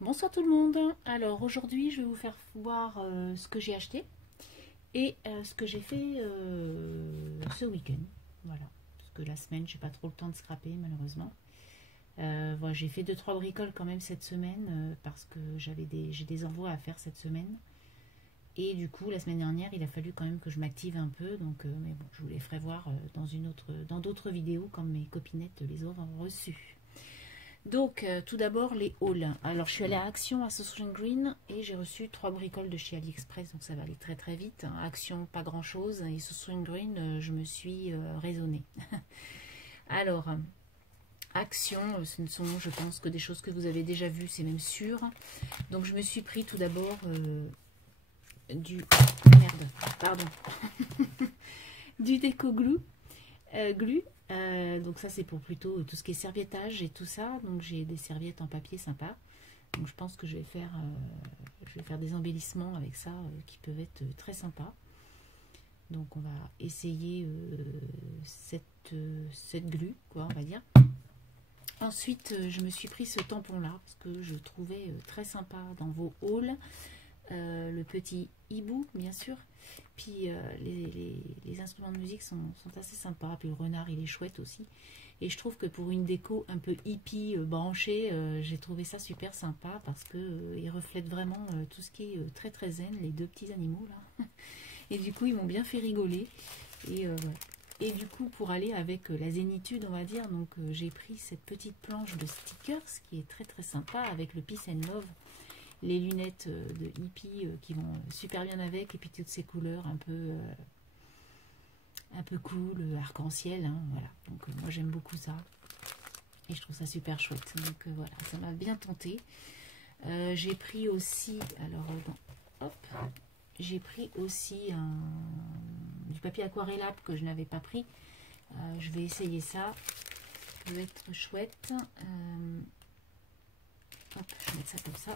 Bonsoir tout le monde. Alors aujourd'hui je vais vous faire voir ce que j'ai acheté et ce que j'ai fait ce week-end. Voilà, parce que la semaine j'ai pas trop le temps de scraper malheureusement. Voilà, j'ai fait 2-3 bricoles quand même cette semaine parce que j'ai des envois à faire cette semaine. Et du coup la semaine dernière il a fallu quand même que je m'active un peu. Donc mais bon, je vous les ferai voir dans d'autres vidéos quand mes copinettes les auront reçues. Donc, tout d'abord, les hauls. Alors, je suis allée à Action à Sourcing Green et j'ai reçu 3 bricoles de chez AliExpress, donc ça va aller très très vite. Action, pas grand chose. Et Sourcing Green, je me suis raisonnée. Alors, Action, ce ne sont, je pense, que des choses que vous avez déjà vues, c'est même sûr. Donc, je me suis pris tout d'abord du... Merde, pardon. Du déco glue. Donc ça c'est pour plutôt tout ce qui est serviettage et tout ça. Donc j'ai des serviettes en papier sympa. Donc je pense que je vais faire des embellissements avec ça qui peuvent être très sympas. Donc on va essayer cette glue, quoi, on va dire. Ensuite je me suis pris ce tampon là parce que je trouvais très sympa dans vos hauls. Le petit hibou bien sûr, puis les instruments de musique sont assez sympas, puis le renard il est chouette aussi, et je trouve que pour une déco un peu hippie branchée, j'ai trouvé ça super sympa parce que il reflète vraiment tout ce qui est très très zen, les deux petits animaux là, et du coup ils m'ont bien fait rigoler, et voilà. Et du coup, pour aller avec la zénitude, on va dire, donc j'ai pris cette petite planche de stickers qui est très très sympa avec le Peace and Love, les lunettes de hippie qui vont super bien avec, et puis toutes ces couleurs un peu cool, arc-en-ciel, hein, voilà. Donc moi j'aime beaucoup ça et je trouve ça super chouette. Donc voilà, ça m'a bien tenté. J'ai pris aussi, alors hop, j'ai pris aussi du papier aquarellable que je n'avais pas pris. Je vais essayer ça, ça peut être chouette. Hop, je vais mettre ça comme ça.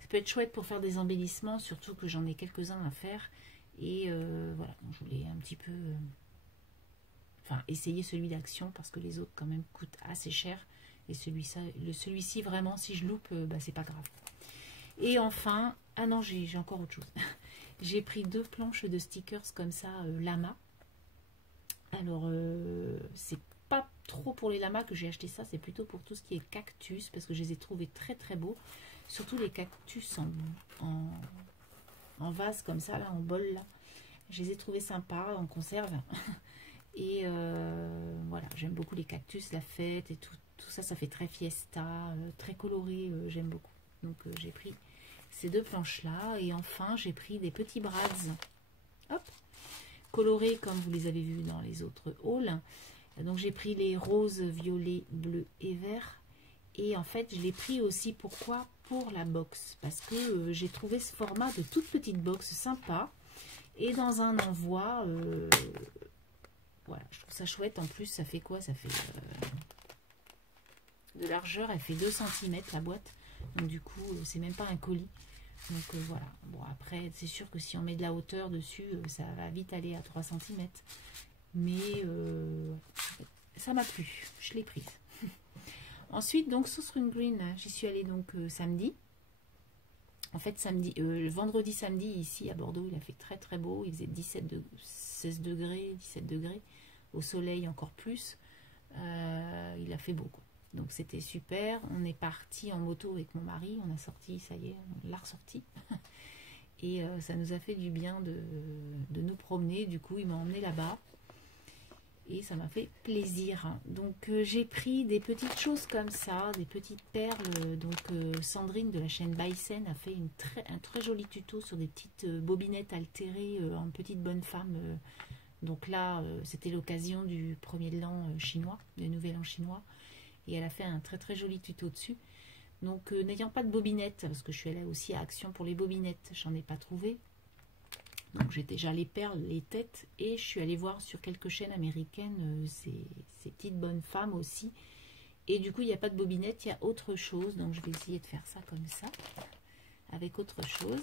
Ça peut être chouette pour faire des embellissements, surtout que j'en ai quelques-uns à faire. Et voilà, donc je voulais un petit peu essayer celui d'Action parce que les autres quand même coûtent assez cher. Et celui-ci vraiment, si je loupe, c'est pas grave. Et enfin, ah non, j'ai encore autre chose. J'ai pris 2 planches de stickers comme ça, lama. Alors, c'est pas trop pour les lamas que j'ai acheté ça, c'est plutôt pour tout ce qui est cactus, parce que je les ai trouvés très très beaux. Surtout les cactus en vase comme ça, là, en bol, là. Je les ai trouvés sympas, en conserve. Et voilà, j'aime beaucoup les cactus, la fête et tout ça, ça fait très fiesta, très coloré, j'aime beaucoup. Donc j'ai pris ces 2 planches-là. Et enfin, j'ai pris des petits brads. Hop, colorés comme vous les avez vus dans les autres hauls. Donc j'ai pris les roses, violets, bleus et verts. Et en fait, je l'ai pris aussi, pourquoi? Pour la box. Parce que j'ai trouvé ce format de toute petite box sympa. Et dans un envoi, voilà, je trouve ça chouette. En plus, ça fait quoi? Ça fait de largeur, elle fait 2 cm la boîte. Donc du coup, c'est même pas un colis. Donc voilà. Bon, après, c'est sûr que si on met de la hauteur dessus, ça va vite aller à 3 cm. Mais ça m'a plu. Je l'ai prise. Ensuite, donc, Sourcing Green, j'y suis allée donc samedi. En fait, vendredi, samedi, ici à Bordeaux, il a fait très très beau. Il faisait 16 degrés, 17 degrés. Au soleil, encore plus. Il a fait beau, quoi. Donc, c'était super. On est parti en moto avec mon mari. On a sorti, ça y est, on l'a ressorti. Et ça nous a fait du bien de nous promener. Du coup, il m'a emmené là-bas. Et ça m'a fait plaisir. Donc j'ai pris des petites choses comme ça, des petites perles. Donc Sandrine de la chaîne Bison a fait un très joli tuto sur des petites bobinettes altérées en petite bonne femme. Donc là, c'était l'occasion du premier de l'an chinois, du nouvel an chinois. Et elle a fait un très très joli tuto dessus. Donc n'ayant pas de bobinettes, parce que je suis allée aussi à Action pour les bobinettes, j'en ai pas trouvé. Donc j'ai déjà les perles, les têtes, et je suis allée voir sur quelques chaînes américaines ces petites bonnes femmes aussi. Et du coup, il n'y a pas de bobinette, il y a autre chose. Donc je vais essayer de faire ça comme ça, avec autre chose.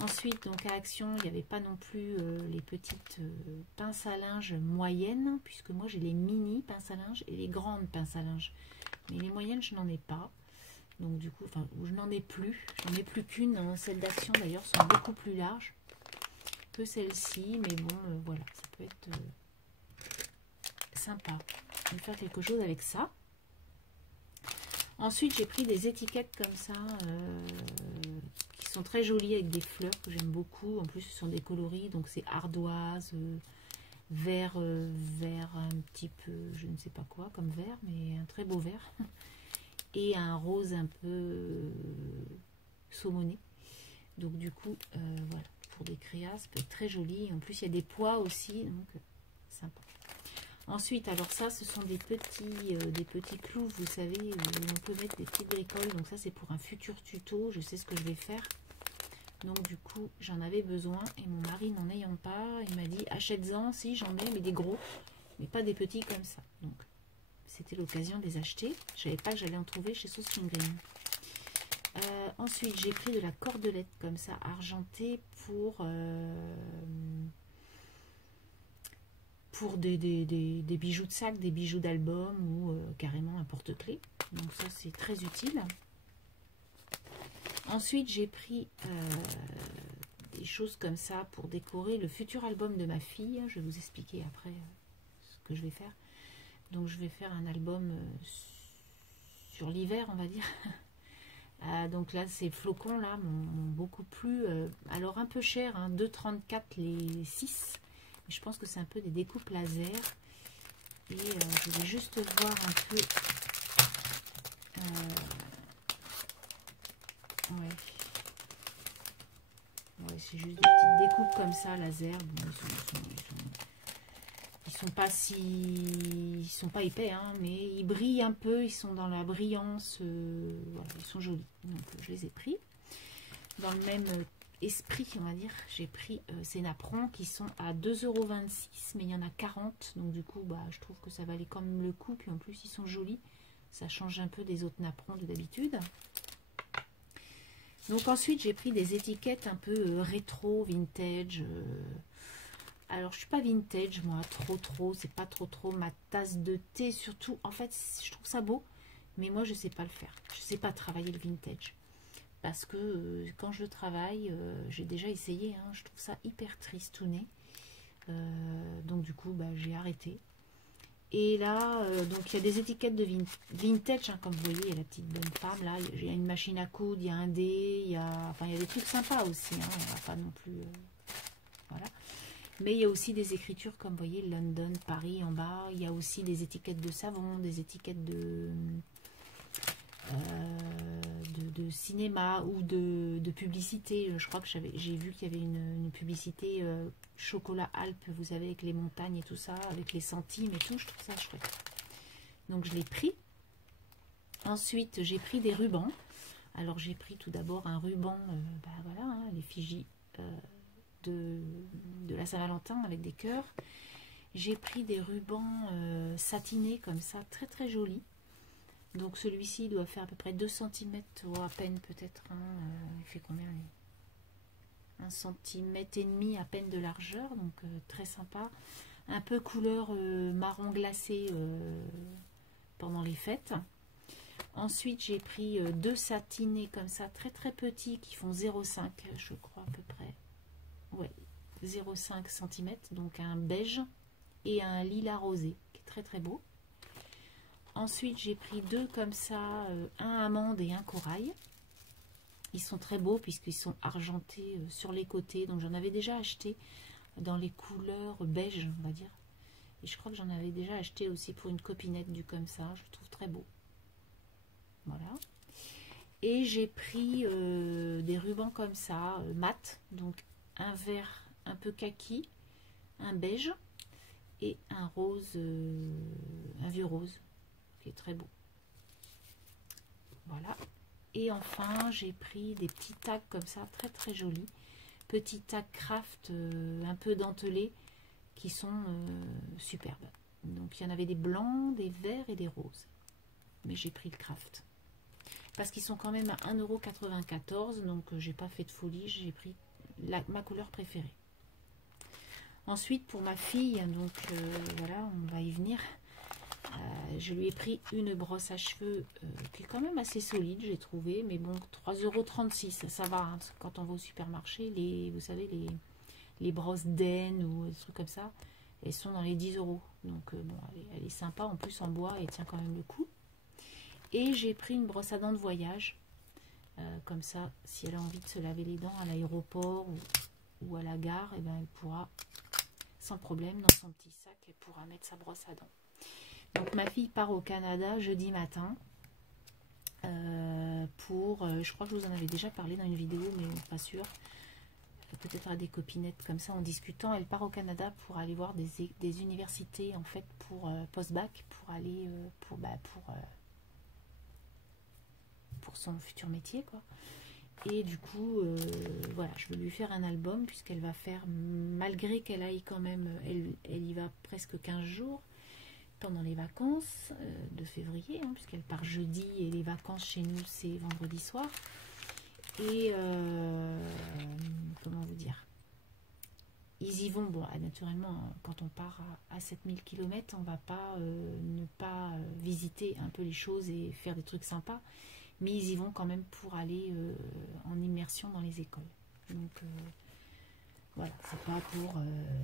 Ensuite, donc à Action, il n'y avait pas non plus les petites pinces à linge moyennes, puisque moi j'ai les mini pinces à linge et les grandes pinces à linge. Mais les moyennes, je n'en ai pas. Donc du coup, enfin, je n'en ai plus. J'en ai plus qu'une. Hein. Celles d'Action d'ailleurs sont beaucoup plus larges que celle-ci. Mais bon, voilà, ça peut être sympa. Je vais faire quelque chose avec ça. Ensuite, j'ai pris des étiquettes comme ça, qui sont très jolies avec des fleurs que j'aime beaucoup. En plus, ce sont des coloris, donc c'est ardoise, vert, vert un petit peu, je ne sais pas quoi comme vert, mais un très beau vert. Et un rose un peu saumoné. Donc du coup, voilà, pour des créas, ça peut être très joli. En plus, il y a des pois aussi, donc sympa. Ensuite, alors ça, ce sont des petits clous, vous savez, où on peut mettre des petites bricoles. Donc ça, c'est pour un futur tuto. Je sais ce que je vais faire. Donc du coup, j'en avais besoin. Et mon mari, n'en ayant pas, il m'a dit, achète-en, si j'en ai, mais des gros. Mais pas des petits comme ça. Donc, c'était l'occasion de les acheter. Je savais pas que j'allais en trouver chez Sauce Green. Ensuite, j'ai pris de la cordelette comme ça, argentée pour des bijoux de sac, des bijoux d'album ou carrément un porte-clés. Donc ça, c'est très utile. Ensuite, j'ai pris des choses comme ça pour décorer le futur album de ma fille. Je vais vous expliquer après ce que je vais faire. Donc je vais faire un album sur l'hiver, on va dire. Donc là, ces flocons là m'ont beaucoup plu. Alors un peu cher, hein, 2,34 les 6. Mais je pense que c'est un peu des découpes laser. Et je vais juste voir un peu. Ouais. Ouais, c'est juste des petites découpes comme ça, laser. Bon, ils sont pas épais, hein, mais ils brillent un peu. Ils sont dans la brillance. Voilà, ils sont jolis. Donc je les ai pris. Dans le même esprit, on va dire, j'ai pris ces napperons qui sont à 2,26 €, mais il y en a 40. Donc du coup, bah, je trouve que ça valait quand même le coup. Puis en plus, ils sont jolis. Ça change un peu des autres napperons de d'habitude. Donc ensuite, j'ai pris des étiquettes un peu rétro, vintage. Alors, je suis pas vintage, moi, trop. C'est pas trop ma tasse de thé, surtout. En fait, je trouve ça beau, mais moi, je sais pas le faire. Je sais pas travailler le vintage. Parce que quand je le travaille, j'ai déjà essayé, hein, je trouve ça hyper tristouné. Donc du coup, bah, j'ai arrêté. Et là, donc il y a des étiquettes de vintage, hein, comme vous voyez, il y a la petite bonne femme, là, il y a une machine à coudre, il y a un dé, il y a des trucs sympas aussi, hein, on va pas non plus... voilà. Mais il y a aussi des écritures, comme vous voyez, London, Paris en bas, il y a aussi des étiquettes de savon, des étiquettes de cinéma ou de publicité. Je crois que j'ai vu qu'il y avait une publicité chocolat Alpes, vous savez, avec les montagnes et tout ça, avec les centimes et tout. Je trouve ça chouette. Donc je l'ai pris. Ensuite, j'ai pris des rubans. Alors j'ai pris tout d'abord un ruban, bah, voilà, hein, l'effigie de la Saint-Valentin avec des cœurs. J'ai pris des rubans satinés comme ça, très jolis. Donc celui-ci doit faire à peu près 2 cm ou à peine peut-être. Hein, il fait combien? 1,5 cm à peine de largeur, donc très sympa. Un peu couleur marron glacé pendant les fêtes. Ensuite j'ai pris 2 satinés comme ça, très petits, qui font 0,5 je crois à peu près. Ouais, 0,5 cm, donc un beige et un lilas rosé, qui est très beau. Ensuite, j'ai pris 2 comme ça, un amande et un corail. Ils sont très beaux puisqu'ils sont argentés sur les côtés. Donc, j'en avais déjà acheté dans les couleurs beige, on va dire. Et je crois que j'en avais déjà acheté aussi pour une copinette du comme ça. Je le trouve très beau. Voilà. Et j'ai pris des rubans comme ça, mat. Donc, un vert un peu kaki, un beige et un rose, un vieux rose. Très beau. Voilà. Et enfin, j'ai pris des petits tags comme ça, très jolis. Petits tags craft un peu dentelés qui sont superbes. Donc, il y en avait des blancs, des verts et des roses. Mais j'ai pris le craft. Parce qu'ils sont quand même à 1,94 €. Donc, j'ai pas fait de folie. J'ai pris ma couleur préférée. Ensuite, pour ma fille, donc voilà, on va y venir. je lui ai pris une brosse à cheveux qui est quand même assez solide, j'ai trouvé. Mais bon, 3,36 €, ça va. Hein, quand on va au supermarché, vous savez, les brosses Den ou des trucs comme ça, elles sont dans les 10 €. Donc bon, elle est sympa. En plus, en bois, elle tient quand même le coup. Et j'ai pris une brosse à dents de voyage. Comme ça, si elle a envie de se laver les dents à l'aéroport ou à la gare, et ben elle pourra, sans problème, dans son petit sac, elle pourra mettre sa brosse à dents. Donc ma fille part au Canada jeudi matin je crois que je vous en avais déjà parlé dans une vidéo, mais pas sûre, peut-être à des copinettes comme ça en discutant. Elle part au Canada pour aller voir des universités en fait pour post-bac, pour aller pour son futur métier quoi. Et du coup voilà, je vais lui faire un album puisqu'elle va faire, malgré qu'elle aille quand même, elle y va presque 15 jours pendant les vacances de février, hein, puisqu'elle part jeudi et les vacances chez nous c'est vendredi soir. Et comment vous dire, ils y vont, bon naturellement quand on part à 7000 km on va pas ne pas visiter un peu les choses et faire des trucs sympas, mais ils y vont quand même pour aller en immersion dans les écoles. Donc voilà, c'est pas pour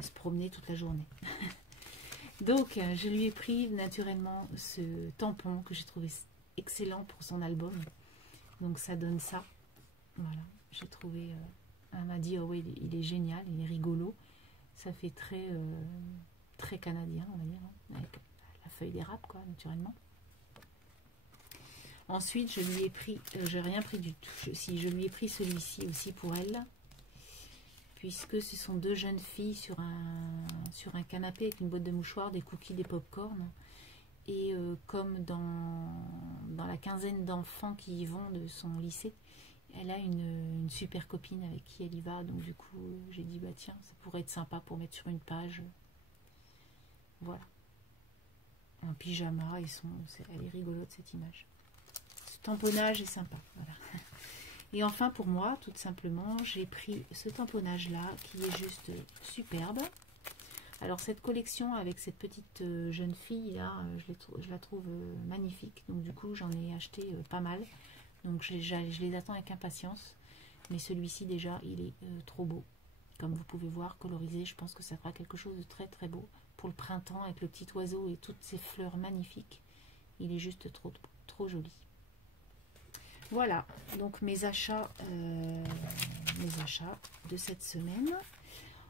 se promener toute la journée. Donc je lui ai pris naturellement ce tampon que j'ai trouvé excellent pour son album. Donc ça donne ça. Voilà, j'ai trouvé, elle m'a dit oh oui il est génial, il est rigolo. Ça fait très très canadien on va dire, hein, avec la feuille d'érable quoi naturellement. Ensuite je lui ai pris, j'ai rien pris du tout, je lui ai pris celui-ci aussi pour elle, puisque ce sont deux jeunes filles sur un canapé avec une boîte de mouchoirs, des cookies, des pop-corn. Et comme dans la quinzaine d'enfants qui y vont de son lycée, elle a une super copine avec qui elle y va. Donc du coup, j'ai dit, bah tiens, ça pourrait être sympa pour mettre sur une page. Voilà. En pyjama, elle est rigolote cette image. Ce tamponnage est sympa. Voilà. Et enfin pour moi, tout simplement, j'ai pris ce tamponnage là qui est juste superbe. Alors cette collection avec cette petite jeune fille là, je la trouve magnifique. Donc du coup j'en ai acheté pas mal. Donc je les attends avec impatience. Mais celui-ci déjà il est trop beau. Comme vous pouvez voir, colorisé, je pense que ça fera quelque chose de très très beau. Pour le printemps avec le petit oiseau et toutes ces fleurs magnifiques. Il est juste trop joli. Voilà, donc mes achats de cette semaine.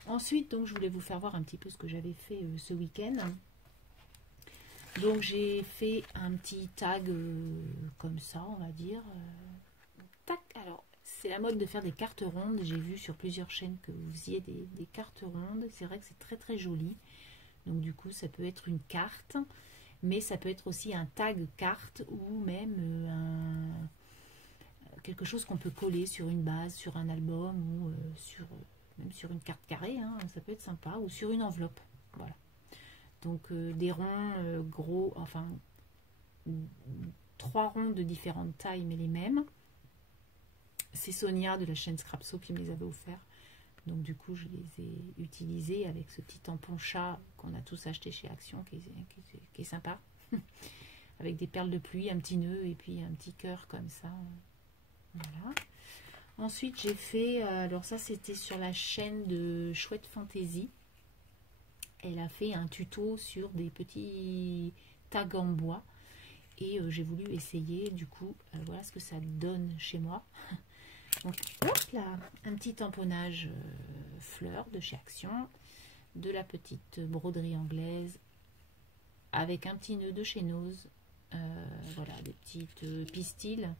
Ensuite, donc, je voulais vous faire voir un petit peu ce que j'avais fait ce week-end. Donc, j'ai fait un petit tag comme ça, on va dire. Tac, alors, c'est la mode de faire des cartes rondes. J'ai vu sur plusieurs chaînes que vous faisiez des cartes rondes. C'est vrai que c'est très très joli. Donc, du coup, ça peut être une carte, mais ça peut être aussi un tag carte ou même quelque chose qu'on peut coller sur une base, sur un album ou même sur une carte carrée, hein, ça peut être sympa, ou sur une enveloppe. Voilà. Donc des ronds gros, enfin 3 ronds de différentes tailles, mais les mêmes. C'est Sonia de la chaîne Scrapso qui me les avait offerts. Donc du coup, je les ai utilisés avec ce petit tampon chat qu'on a tous acheté chez Action, qui est sympa. Avec des perles de pluie, un petit nœud et puis un petit cœur comme ça. Voilà. Ensuite, j'ai fait, alors ça c'était sur la chaîne de Chouette Fantaisie. Elle a fait un tuto sur des petits tags en bois. Et j'ai voulu essayer, du coup, voilà ce que ça donne chez moi. Donc, hop là, un petit tamponnage fleurs de chez Action. De la petite broderie anglaise. Avec un petit nœud de chez Nose. Voilà, des petites pistils.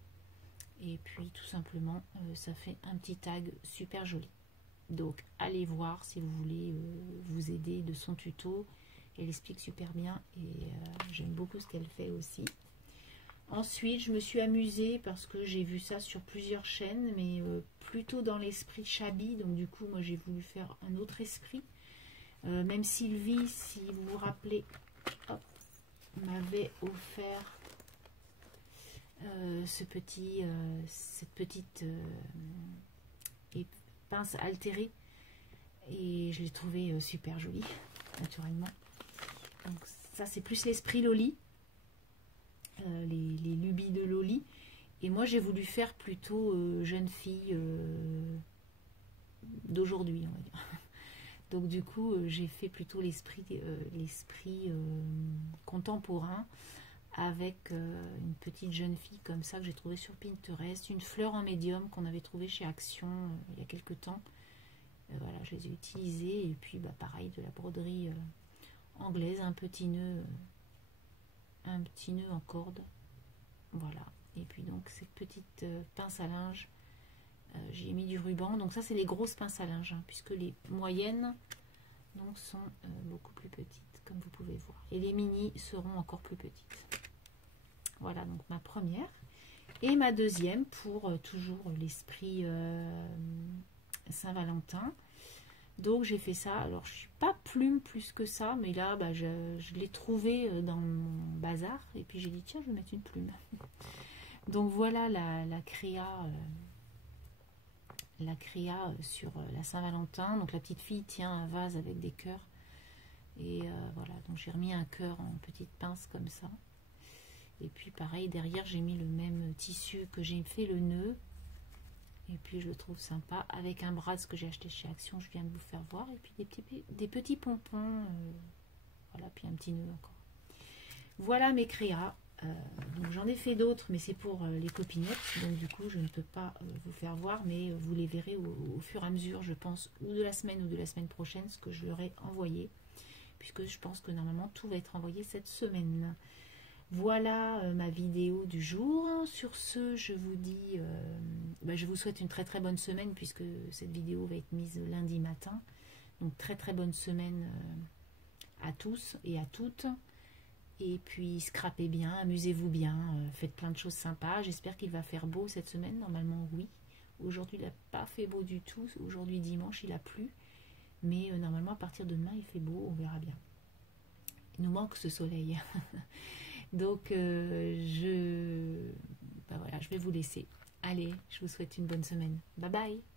Et puis tout simplement ça fait un petit tag super joli. Donc allez voir si vous voulez vous aider de son tuto. Elle explique super bien et j'aime beaucoup ce qu'elle fait aussi. Ensuite je me suis amusée parce que j'ai vu ça sur plusieurs chaînes, mais plutôt dans l'esprit Shabby. Donc du coup moi j'ai voulu faire un autre esprit. Même Sylvie, si vous vous rappelez, m'avait offert cette petite pince altérée, et je l'ai trouvé super jolie naturellement. Donc ça c'est plus l'esprit Loli, les lubies de Loli. Et moi j'ai voulu faire plutôt jeune fille d'aujourd'hui, on va dire. Donc du coup j'ai fait plutôt l'esprit contemporain, avec une petite jeune fille comme ça que j'ai trouvée sur Pinterest, une fleur en médium qu'on avait trouvée chez Action il y a quelques temps. Voilà, je les ai utilisées, et puis bah, pareil, de la broderie anglaise, un petit nœud en corde, voilà. Et puis donc cette petite pince à linge, j'y ai mis du ruban. Donc ça c'est les grosses pinces à linge, hein, puisque les moyennes donc sont beaucoup plus petites, comme vous pouvez voir, et les mini seront encore plus petites. Voilà donc ma première. Et ma deuxième, pour toujours l'esprit Saint-Valentin. Donc j'ai fait ça. Alors je suis pas plume plus que ça, mais là bah, je l'ai trouvé dans mon bazar, et puis j'ai dit tiens, je vais mettre une plume. Donc voilà la créa sur la Saint-Valentin. Donc la petite fille tient un vase avec des cœurs, et voilà, donc j'ai remis un cœur en petite pince comme ça. Et puis pareil, derrière j'ai mis le même tissu que j'ai fait le nœud, et puis je le trouve sympa, avec un bras que j'ai acheté chez Action, je viens de vous faire voir, et puis des petits pompons, voilà, puis un petit nœud encore. Voilà mes créas. Donc j'en ai fait d'autres, mais c'est pour les copinettes, donc du coup je ne peux pas vous faire voir, mais vous les verrez au fur et à mesure, je pense, ou de la semaine prochaine, ce que je leur ai envoyé, puisque je pense que normalement tout va être envoyé cette semaine. Voilà ma vidéo du jour. Sur ce, je vous dis, je vous souhaite une très très bonne semaine, puisque cette vidéo va être mise lundi matin. Donc très très bonne semaine à tous et à toutes. Et puis scrapez bien, amusez-vous bien, faites plein de choses sympas. J'espère qu'il va faire beau cette semaine, normalement oui. Aujourd'hui il n'a pas fait beau du tout, aujourd'hui dimanche il a plu. Mais normalement à partir de demain il fait beau, on verra bien. Il nous manque ce soleil. Donc je vais vous laisser. Allez, je vous souhaite une bonne semaine. Bye bye.